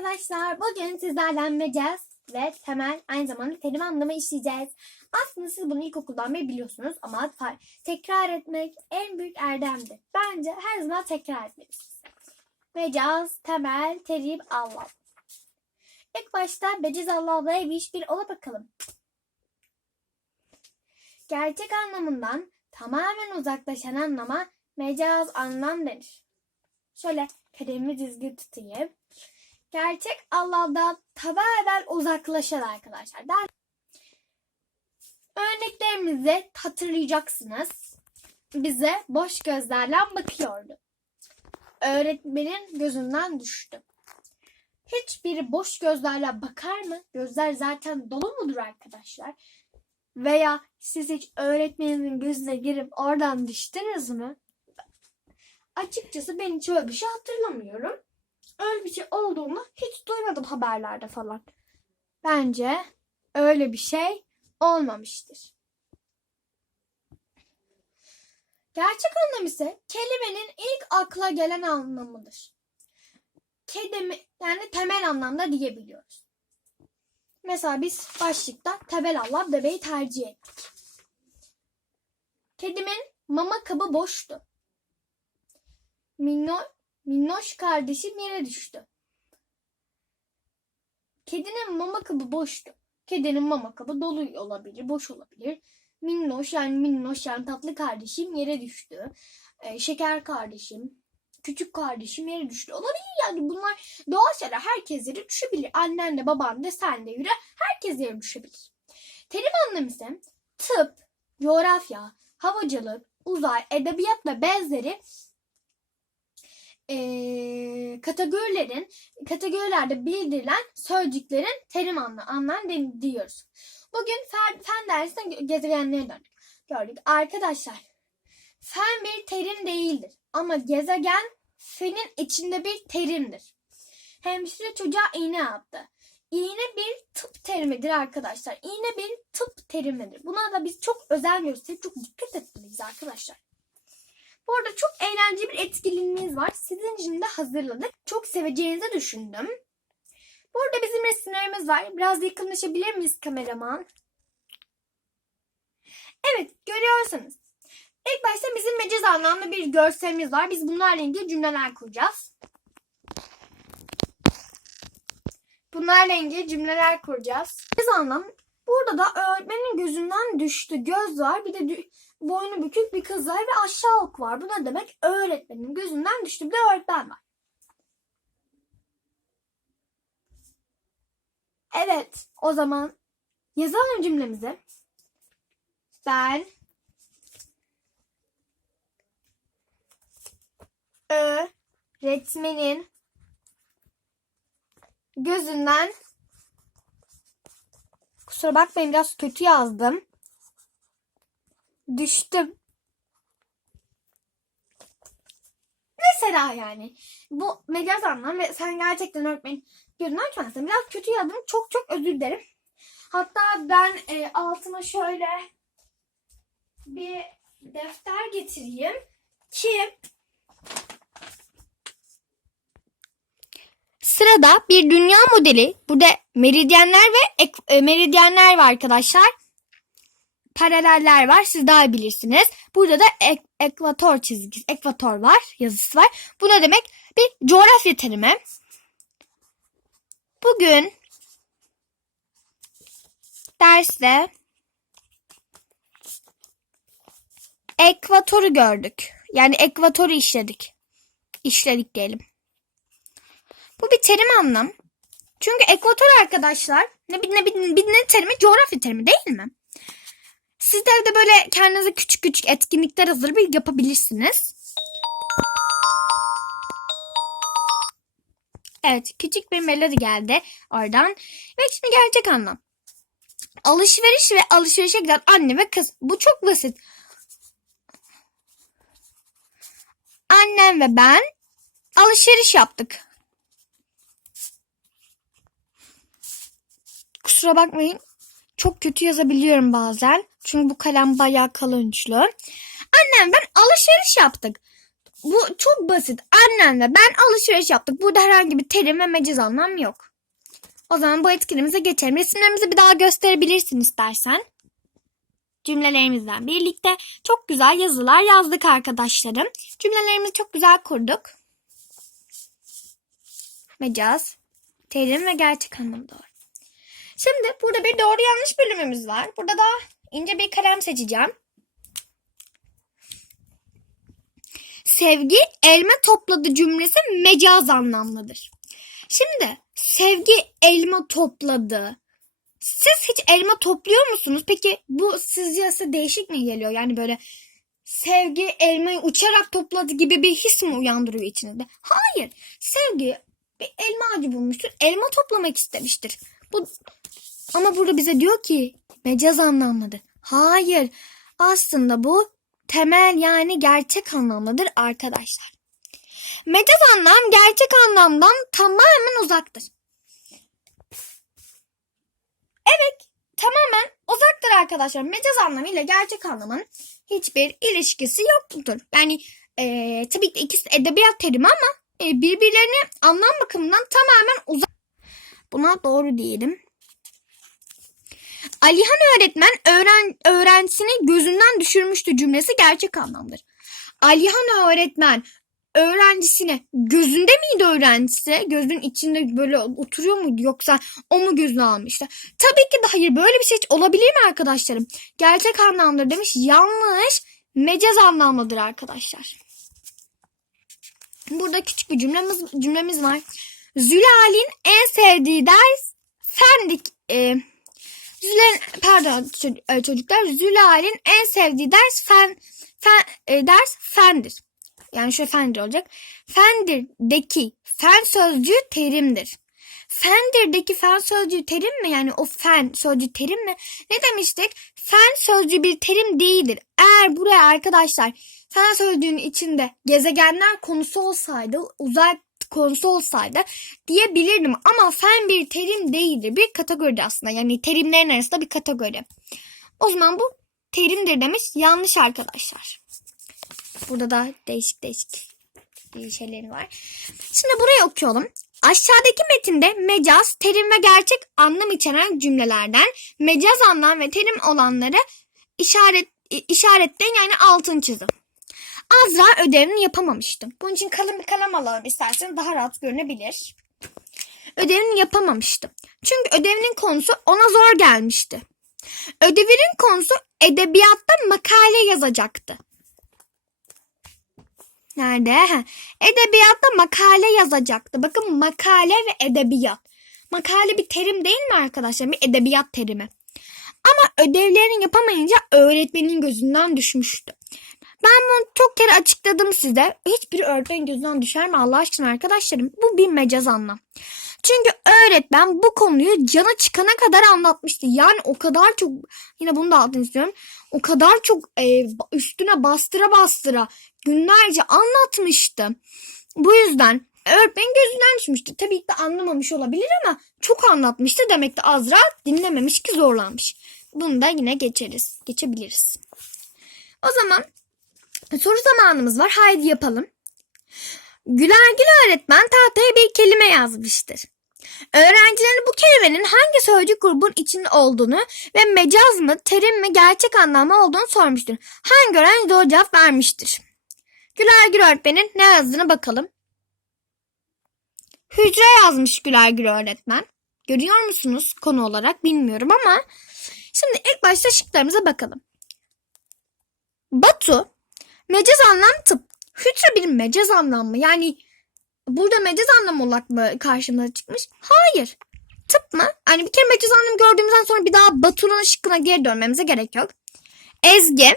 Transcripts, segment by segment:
arkadaşlar. Bugün sizlerle mecaz ve temel aynı zamanda terim anlamı işleyeceğiz. Aslında siz bunu ilkokuldan beri biliyorsunuz ama tekrar etmek en büyük erdemdir. Bence her zaman tekrar etmelisiniz. Mecaz, temel, terim, anlam. İlk başta mecaz anlamına bir iş bir ola bakalım. Gerçek anlamından tamamen uzaklaşan anlama mecaz anlam denir. Şöyle kalemimi düzgün tutayım. Gerçek Allah'dan tamamen uzaklaşan arkadaşlar. Der. Örneklerimizi hatırlayacaksınız. Bize boş gözlerle bakıyordu. Öğretmenin gözünden düştü. Hiçbiri boş gözlerle bakar mı? Gözler zaten dolu mudur arkadaşlar? Veya siz hiç öğretmeninizin gözüne girip oradan düştünüz mü? Açıkçası ben hiç öyle bir şey hatırlamıyorum. Bir şey olduğunu hiç duymadım haberlerde falan. Bence öyle bir şey olmamıştır. Gerçek anlam ise kelimenin ilk akla gelen anlamıdır. Kedimi, yani temel anlamda diyebiliyoruz. Mesela biz başlıkta temel anlam demeyi tercih ettik. Kedimin mama kabı boştu. Minno, minnoş kardeşim yere düştü. Kedinin mama kabı boştu. Kedinin mama kabı dolu olabilir, boş olabilir. Minnoş yani minnoş yani tatlı kardeşim yere düştü. Ee, şeker kardeşim, küçük kardeşim yere düştü. Olabilir yani bunlar doğal şeyler. Herkes yere düşebilir. Annen de baban da sen de yürü. Herkes yere düşebilir. Terim anlamı ise tıp, coğrafya, havacılık, uzay, edebiyat ve benzeri eee, kategorilerin kategorilerde bildirilen sözcüklerin terim anlam den- diyoruz. Bugün fen, fen dersinde gö- gezegenlere döndük. Gördük. Arkadaşlar fen bir terim değildir. Ama gezegen fenin içinde bir terimdir. Hemşire çocuğa iğne yaptı. İğne bir tıp terimidir arkadaşlar. İğne bir tıp terimidir. Buna da biz çok özen gösterip çok dikkat etmeliyiz arkadaşlar. Bu arada çok eğlenceli bir etkinliğimiz var. Sizin için de hazırladık. Çok seveceğinizi düşündüm. Burada bizim resimlerimiz var. Biraz yakınlaşabilir miyiz kameraman? Evet görüyorsanız. İlk başta bizim meciz anlamlı bir görselimiz var. Biz bunlarla ilgili cümleler kuracağız. Bunlarla ilgili cümleler kuracağız. Meciz anlam burada da öğretmenin gözünden düştü. Göz var bir de boynu bükük bir kız var ve aşağı ok var. Bu ne demek? Öğretmenin gözünden düştü. Bir de öğretmen var. Evet, o zaman yazalım cümlemizi. Ben öğretmenin gözünden kusura bakmayın biraz kötü yazdım. Düştüm. Mesela yani bu mecaz anlam ve sen gerçekten öğretmenin gözünden çıkmasın. Biraz kötü yazdım. Çok çok özür dilerim. Hatta ben e, altıma şöyle bir defter getireyim ki Sırada bir dünya modeli. Burada meridyenler ve ek- e, meridyenler var arkadaşlar. Paraleller var. Siz daha bilirsiniz. Burada da ek- ekvator çizgisi, ekvator var, yazısı var. Bu ne demek? Bir coğrafya terimi. Bugün derste ekvatoru gördük. Yani ekvatoru işledik. İşledik diyelim. Bu bir terim anlam. Çünkü ekvator arkadaşlar ne, ne, ne, bir ne terimi? Coğrafya terimi değil mi? Siz de böyle kendinize küçük küçük etkinlikler hazırlayıp yapabilirsiniz. Evet küçük bir melodi geldi oradan. Ve şimdi gerçek anlam. Alışveriş ve alışverişe giden anne ve kız. Bu çok basit. Annem ve ben alışveriş yaptık. Kusura bakmayın. Çok kötü yazabiliyorum bazen. Çünkü bu kalem bayağı kalın uçlu. Annem ben alışveriş yaptık. bu çok basit. Annemle ben alışveriş yaptık. Burada herhangi bir terim ve mecaz anlam yok. O zaman bu etkinliğimize geçelim. Resimlerimizi bir daha gösterebilirsin istersen. Cümlelerimizden birlikte çok güzel yazılar yazdık arkadaşlarım. Cümlelerimizi çok güzel kurduk. Mecaz, terim ve gerçek anlamı doğru. Şimdi burada bir doğru yanlış bölümümüz var. Burada da ince bir kalem seçeceğim. Sevgi elma topladı cümlesi mecaz anlamlıdır. Şimdi sevgi elma topladı. Siz hiç elma topluyor musunuz? Peki bu sizce size değişik mi geliyor? Yani böyle sevgi elmayı uçarak topladı gibi bir his mi uyandırıyor içinizde? Hayır. Sevgi bir elma ağacı bulmuştur. Elma toplamak istemiştir. Bu ama burada bize diyor ki mecaz anlamlıdır. Hayır. Aslında bu temel yani gerçek anlamlıdır arkadaşlar. Mecaz anlam gerçek anlamdan tamamen uzaktır. Evet, tamamen uzaktır arkadaşlar. Mecaz anlamı ile gerçek anlamın hiçbir ilişkisi yoktur. Yani eee tabii ki ikisi edebiyat terimi ama e, birbirlerine anlam bakımından tamamen uzak. Buna doğru diyelim. Alihan öğretmen öğren, öğrencisini gözünden düşürmüştü cümlesi gerçek anlamdır. Alihan öğretmen öğrencisine gözünde miydi öğrencisi? Gözün içinde böyle oturuyor muydu yoksa o mu gözünü almıştı? Tabii ki de hayır böyle bir şey hiç olabilir mi arkadaşlarım? Gerçek anlamdır demiş. Yanlış mecaz anlamlıdır arkadaşlar. Burada küçük bir cümlemiz, cümlemiz var. Zülal'in en sevdiği ders fendik. E, Zülal'in, pardon e, çocuklar. Zülal'in en sevdiği ders fen, fen e, ders fendir. Yani şu fendir olacak. Fendir'deki fen sözcüğü terimdir. Fendir'deki fen sözcüğü terim mi? Yani o fen sözcüğü terim mi? Ne demiştik? Fen sözcüğü bir terim değildir. Eğer buraya arkadaşlar fen sözcüğünün içinde gezegenler konusu olsaydı, uzay konusu olsaydı diyebilirdim. Ama fen bir terim değildir. Bir kategori aslında. Yani terimlerin arasında bir kategori. O zaman bu terimdir demiş. Yanlış arkadaşlar. Burada da değişik değişik şeyleri var. Şimdi burayı okuyalım. Aşağıdaki metinde mecaz, terim ve gerçek anlam içeren cümlelerden mecaz anlam ve terim olanları işaret işaretleyin yani altın çizin. Azra ödevini yapamamıştı. Bunun için kalın bir kalem alalım isterseniz daha rahat görünebilir. Ödevini yapamamıştı. Çünkü ödevinin konusu ona zor gelmişti. Ödevinin konusu edebiyatta makale yazacaktı. Nerede? Edebiyatta makale yazacaktı. Bakın makale ve edebiyat. Makale bir terim değil mi arkadaşlar? Bir edebiyat terimi. Ama ödevlerini yapamayınca öğretmenin gözünden düşmüştü. Ben bunu çok kere açıkladım size. Hiçbir öğretmenin gözünden düşer mi Allah aşkına arkadaşlarım? Bu bir mecaz anlam. Çünkü öğretmen bu konuyu cana çıkana kadar anlatmıştı. Yani o kadar çok yine bunu da altını istiyorum. O kadar çok e, üstüne bastıra bastıra günlerce anlatmıştı. Bu yüzden öğretmenin gözünden düşmüştü. Tabii ki de anlamamış olabilir ama çok anlatmıştı. Demek ki Azra dinlememiş ki zorlanmış. Bunu da yine geçeriz. Geçebiliriz. O zaman soru zamanımız var. Haydi yapalım. Güler Gül öğretmen tahtaya bir kelime yazmıştır. Öğrencilerin bu kelimenin hangi sözcük grubun içinde olduğunu ve mecaz mı, terim mi, gerçek anlamı olduğunu sormuştur. Hangi öğrenci doğru cevap vermiştir? Güler Gül öğretmenin ne yazdığını bakalım. Hücre yazmış Güler Gül öğretmen. Görüyor musunuz konu olarak bilmiyorum ama şimdi ilk başta şıklarımıza bakalım. Batu mecaz anlam tıp. Hücre bir mecaz anlam mı? Yani burada mecaz anlam olarak mı karşımıza çıkmış? Hayır. Tıp mı? Yani bir kere mecaz anlam gördüğümüzden sonra bir daha Batu'nun şıkkına geri dönmemize gerek yok. Ezgi.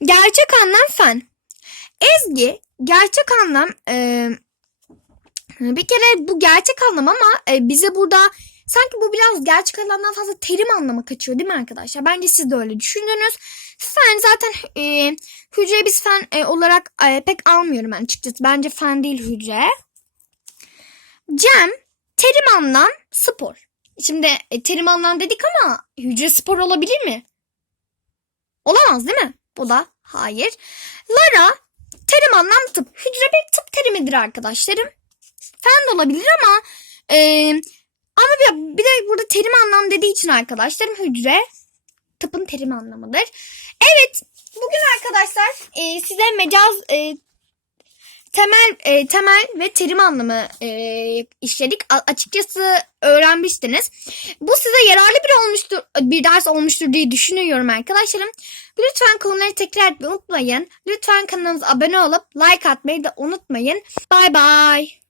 Gerçek anlam fen. Ezgi gerçek anlam e, bir kere bu gerçek anlam ama e, bize burada sanki bu biraz gerçek anlamdan fazla terim anlamı kaçıyor değil mi arkadaşlar? Bence siz de öyle düşündünüz. Fen zaten e, hücre biz fen e, olarak e, pek almıyorum ben açıkçası. Bence fen değil hücre. Cem terim anlam spor. Şimdi e, terim anlam dedik ama hücre spor olabilir mi? Olamaz değil mi? Bu da hayır. Lara terim anlam tıp. Hücre bir tıp terimidir arkadaşlarım. Fen de olabilir ama e, ama bir, bir de burada terim anlam dediği için arkadaşlarım hücre tıpın terim anlamıdır. Evet bugün arkadaşlar e, size mecaz e, temel e, temel ve terim anlamı e, işledik. A- açıkçası öğrenmiştiniz. Bu size yararlı bir olmuştur bir ders olmuştur diye düşünüyorum arkadaşlarım. Lütfen konuları tekrar etmeyi unutmayın. Lütfen kanalımıza abone olup like atmayı da unutmayın. Bay bay.